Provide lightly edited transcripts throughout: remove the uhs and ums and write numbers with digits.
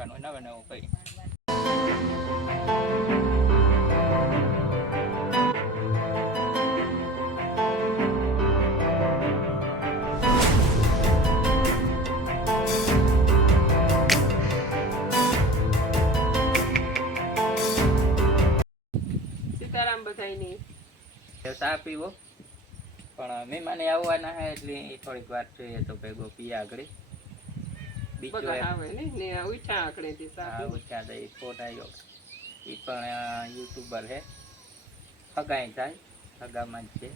નાખવાનું નવે નવું કરી. સીતારામ બધાયની. ચા પીવો પણ મહેમાન આવવાના હે એટલે થોડીક વાર જોઈએ તો ભેગો પીએ આગળ. બીજો બધા આવે ને ઉઠા આકડેથી હા ઓછા દઈ ફોટ આવ્યો એ પણ યુટ્યુબર હે હગાઈ થાય હગામાં જ છે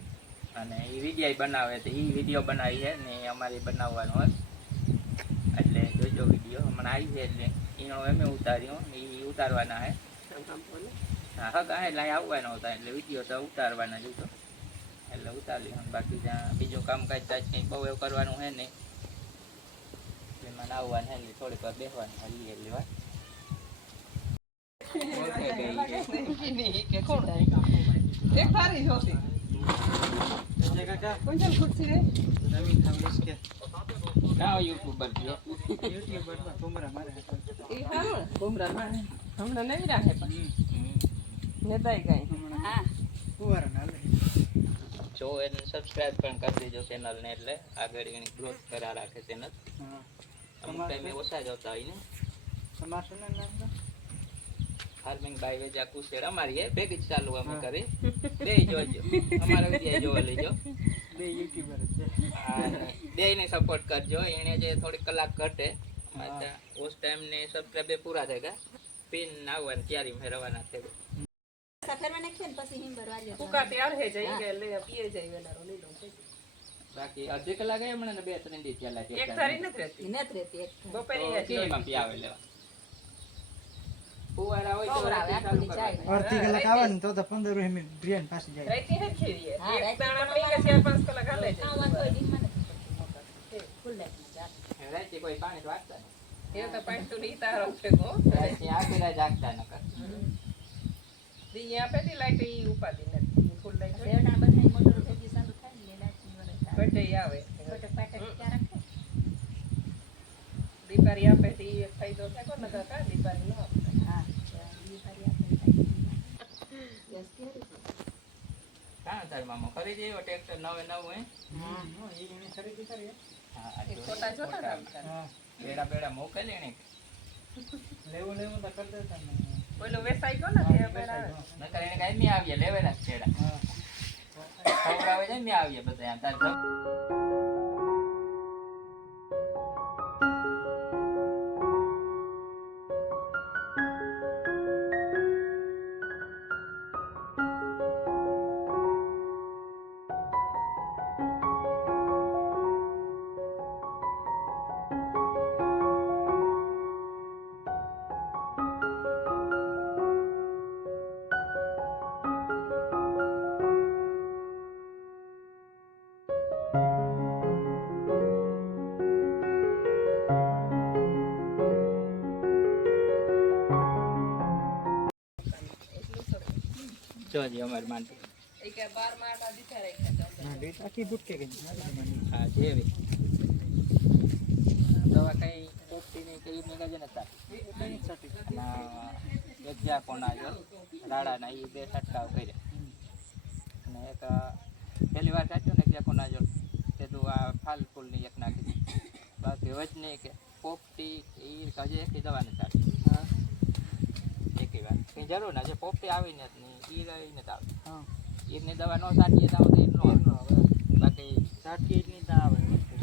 અને એ વિડીયો બનાવે તો એ વિડીયો બનાવી છે ને અમારે બનાવવાનો હોય એટલે જોજો વિડીયો હમણાં આવી છે એટલે એનો અમે ઉતાર્યો એ ઉતારવાના હે. હા હગા એટલે આવવાનો હતા એટલે વિડીયો તો ઉતારવાના જ હતો એટલે ઉતારી બાકી ત્યાં બીજું કામકાજ ત્યાં કંઈ બહુ એવું કરવાનું હે નહીં એમાં આવવાનું હે એટલે થોડીક વાર બેસવાનું હલી એટલે વાત યુટ્યુબર છે હમણાં નહીં રાખે પણ નેતાય કઈ જો એને સબસ્ક્રાઇબ પણ કરી દેજો ચેનલ ને એટલે આગળ એની ગ્રોથ કરા રાખે ચેનલ. અમુક ટાઈમે ઓછા જ આવતા હોય ને ફાર્મિંગ બાય વેજા કુશેર અમારી એ ભેગી જ ચાલુ અમે કરી બે જોજો અમારા વિડીયો જોવા લેજો બે યુટ્યુબર બે ને સપોર્ટ કરજો. એને જે થોડી કલાક ઘટે ઉસ ટાઈમ ને સબસ્ક્રાઇબ પૂરા થઈ ગયા પિન આવવાની તૈયારી મેં રવાના થઈ ગઈ. બાકી અડધી કલાક હમણાં 2-3 દિવસ ચાલ્યા આવે લેવા ફુવારા હોય તો અડધી કલાક આવે ને તો 15 મિનિટ બ્રેન પાછી જાય રાતે કોઈ પાણી તો વાગતા એ તો પાણી તો નહીં તારો છે ગો રાતે આખી રાત જાગતા નકર દી આપેથી લાઈટ ઈ ઉપાડી નથી ફૂલ લાઈટ બટે આવે દીપારી આપેથી એક ફાયદો થાય કોને કાકા દીપારી નો કાં તાર મામો ખરીદી આવ્યો ટ્રેક્ટર નવે નવું હે એની ખરીદી કરી ફોટા જોતા બેડા બેડા મોકલે ને લેવું તો કરી દેતા ને ઓલો વેસાઈ ગયો ને પેલા નકર એને કાઈ મે આવીએ લેવેલા છેડા ખવડાવે જાય મે આવીએ બધા આમ તાર જોજી અમાર માનતો એ કે 12 માં આટા દીધા રાખ્યા હા ડેટ આખી બુક કે ગઈ હા જેવી દવા કઈ પોપટી ને કઈ મેગા જ નતા એક જ્યાં કોના જો રાડાના એ બે છટકાવ કર્યા અને એક પહેલી વાર કાઢ્યો ને એક જ્યાં કોના જો તે તું આ ફાલ ફૂલ ની એક નાખી બાકી વચની કે પોપટી એ હજી એક દવા નતા એક વાર કઈ જરૂર ના જે પોપટી આવીને ઈ લઈને જ આવે ઈરની દવા નો સાટીએ તો નો આવે બાકી સાટી ની તા આવે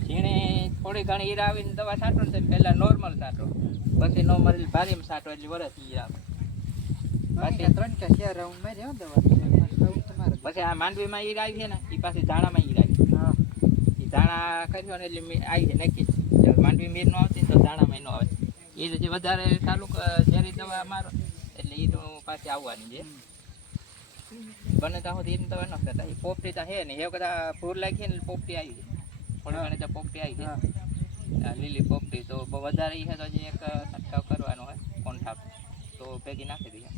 ઝીણે થોડી ઘણી ઈર આવીને દવા છાંટો ને પહેલા નોર્મલ છાંટો પછી નોર્મલ ભારીમાં છાંટો એટલે વરસ ઈર આવે બાકી 3 કે 4 રાઉન્ડ માર્યો દવા તમારે પછી આ માંડવીમાં ઈર આવી છે ને એ પાછી ધાણામાં ઈર આવી હા એ ધાણા કર્યો ને એટલે આવી છે નક્કી માંડવી મીર નો આવતી તો ધાણામાં નો આવે એ જે વધારે ચાલુ ઝેરી દવા મારો એટલે ઈનું પાછી આવવાની છે બને ત્યાં સુધી એની દવા ન કરતા એ પોપટી તો હે ને એ બધા ફૂલ લાગી ને પોપટી આવી છે થોડી ઘણી તો પોપટી આવી છે લીલી પોપટી તો બહુ વધારે છે તો જે એક છંટકાવ કરવાનો હોય કોન્ઠાપ તો ભેગી નાખી દઈએ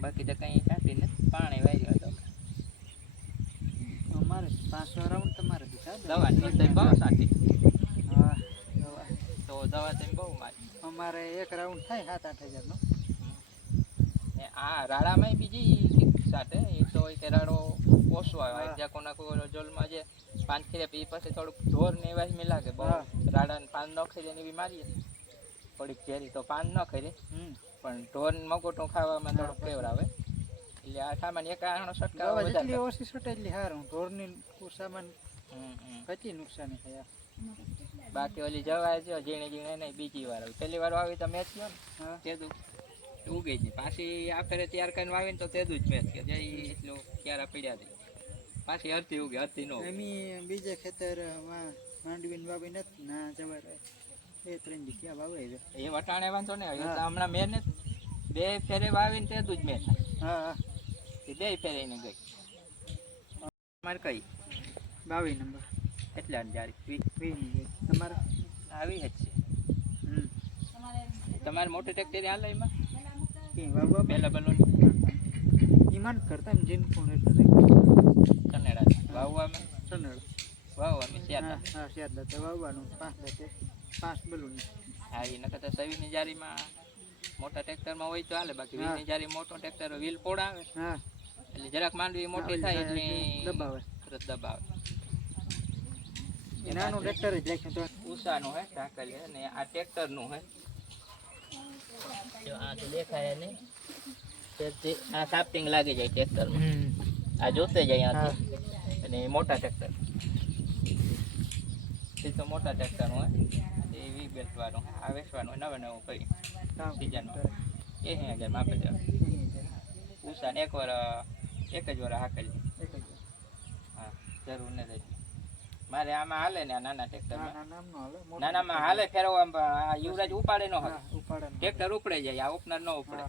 બાકી તો કંઈ છાંટી નથી પાણી વાર્યું હતો અમારે 5 રાઉન્ડ તમારે દીધા દવા બહુ છાંટી હા તો દવા તેમ બહુ મારી અમારે એક રાઉન્ડ થાય 7-8 હજારનો. ને આ રાડામાં બીજી સાથે એ તો હોય કે રાડો ઓછો આવે જ્યાં કોના જોલમાં જે પાન ખીરે પી પછી થોડુંક ઢોર ને એવા જ લાગે બહુ હા. રાડા ને પાન ન ખાઈ એની બીમારી થોડીક ઝેરી તો પાન ન ખાઈ પણ ઢોર ને મગોટું ખાવામાં થોડુંક ફેવર આવે એટલે આ સામાન્ય એક આનો છટકાવ દવા વધારે જેટલી ઓછી છૂટે એટલી સારું. ઢોરની સામાન હમ, હમ. કચી નુકસાની થાય. બાકી ઓલી જવાય છે ઝીણી ઝીણી નહીં બીજી વાર આવી પહેલી વાર વાવી તો મેચ થયો ને હા તેદું ઉગી જ પાછી આ ફેરે તૈયાર કરીને વાવીને તો તેદું જ મેચ કે જે એટલું ક્યારા પીડ્યા હતી પાછી હરતી ઉગે હરતી ન ઉગે એમી બીજે ખેતર માંડવીને વાવી નથી ના જવાર 2-3 દી ક્યાં વાવે છે. એ વટાણે વાંધો ને હા. હમણાં મેં ને 2 ફેરે વાવીને તેદું જ મેચ થાય હા હા એ 2 ફેરે એને ગઈ તમારે કઈ 22 નંબર એટલા ને જારી 20 ની તમારે આવી જ છે તમારે મોટી ટ્રેક્ટર હાલ એમાં કે વાવવા પહેલા બલોન ઈમાન કરતા એમ જીન કોણ એટલે કનેડા વાવવામાં સનળ વાવવામાં હા ત્યાં હા 4 દાતે વાવવાનું 5 દાતે 5 બલૂન. હા એ નકર તો સવીની જારીમાં મોટા ટ્રેક્ટરમાં હોય તો હાલે બાકી હા. વીલની જારી મોટો ટ્રેક્ટર વ્હીલ પોડા આવે હા એટલે જરાક માંડવી મોટી થાય એટલે દબાવે. તરત દબાવે એ નાનું ટ્રેક્ટર જ રાખ્યું તો ઉષાનું હે ઢાંકલ હે ને આ ટ્રેક્ટરનું હે જો આ તો દેખાય નહીં આ સાફ્ટિંગ લાગી જાય ટ્રેક્ટરમાં આ જોતે જાય અહીંયાથી અને મોટા ટ્રેક્ટર એ તો મોટા ટ્રેક્ટરનું હે એ વી બેસવાનું હે આ વેચવાનું નવે નવું કરી સીઝનમાં 80,000 માં આપી દેવાનું ઉષાને એક જ વાર હાકેલી હા જરૂર નથી મારે આમાં હાલે ને આ નાના ટ્રેક્ટરમાં નાનામાં હાલે ફેરવવા યુવરાજ ઉપાડે ન હોય ટ્રેક્ટર ઉપડે જાય આ ઓપનર ન ઉપડે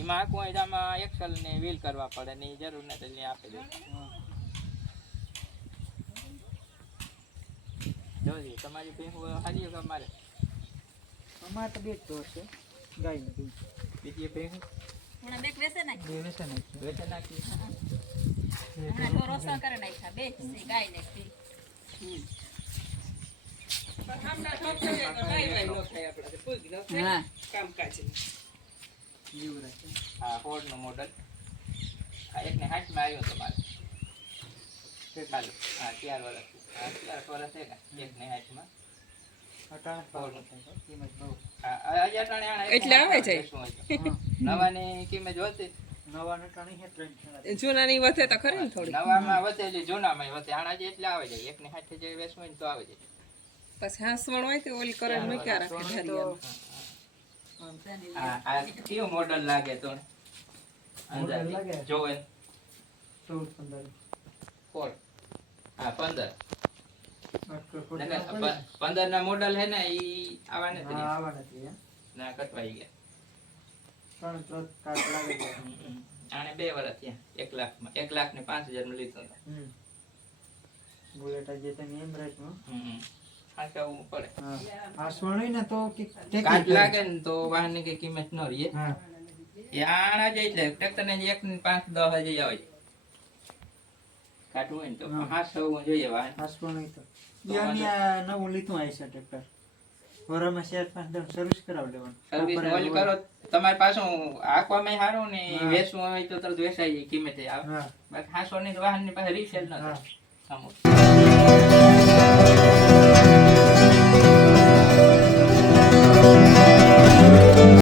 એમાં આખું હોય તો આમાં એક્સલ ને વ્હીલ કરવા પડે ને એ જરૂર નથી એટલે આપી દે જોજી તમારી ભેંસ હારી કે મારે અમારે તો 2 ઢોર છે ગાય ને ભેંસ. બીજી ભેંસ હમણાં બેક વેસે નાખી. બે વેચે નાખી. વેચે નાખી હમણાં ઢોર ઓછા કરી નાખ્યા. બે જ છે, ગાય ને ભેંસ. પણ આમના ઢોર થઈ જાય તો ગાય વાય ન થાય આપણાથી. પૂછ લો. હા કામકાજ. જીવરાજ છે. હા ફોર્ડનું મોડલ આ એકને 60 માં આવ્યો તમારે ચાલુ હા 4 વર્ષ હા 4 વર્ષ છે ને એકને 60 માં અટાણે પાવડર થાય કિંમત બહુ. એટલે આવે છે. નવાની કિંમત વધતી નવા અટાણે હે 3 જૂનાની વધે તો ખરી ને થોડી. નવામાં વધેલી જૂનામાં વધે આણા જે એટલે આવે જાય એકને 60 જે વેચવું હોય ને તો આવે જાય પછી હાંસવણ હોય તો ઓલી કરે ને મૂક્યા રાખે ઢારિયામાં. આ કયું મોડલ લાગે તો મોડલ લાગે? જોવે 14-15 ફોર હા 15 અટકો 15 ના મોડલ હે ને ઈ આવા નથી હા આવા નથી હે. ના કટવાઈ ગયા 3 કાટ લાગે છે. આને 2 વર્ષ થયા 1 લાખમાં 1,05,000 માં લીધો હતો. બુલેટ જે તમે એમ રાખો. હા કેવું પડે હા આ સોણી ને તો કે કાટ લાગે ને તો વાહનની કઈ કિંમત ન રહે હા એ આણા જ એટલે ટ્રેક્ટર ને 1 ને 5-10 હજી આવે છે કાટવું હોય ને તો હા. 500 જોઈએ વાહન આ સોણી તો યાની આ નવું લીધું આઈ છે ટ્રેક્ટર. વરામાં 4-5 દમ સર્વિસ કરાવ લેવાનું. સર્વિસ ઓલી કરો તમારે પાછું આંકવામાં સારું ને હા. વેચવું હોય તો તરત વેચાઈ જાય કિંમતે આવે હા બાકી 500 ની વાહન ની પાસે રીસેલ ન હા થાય અમુક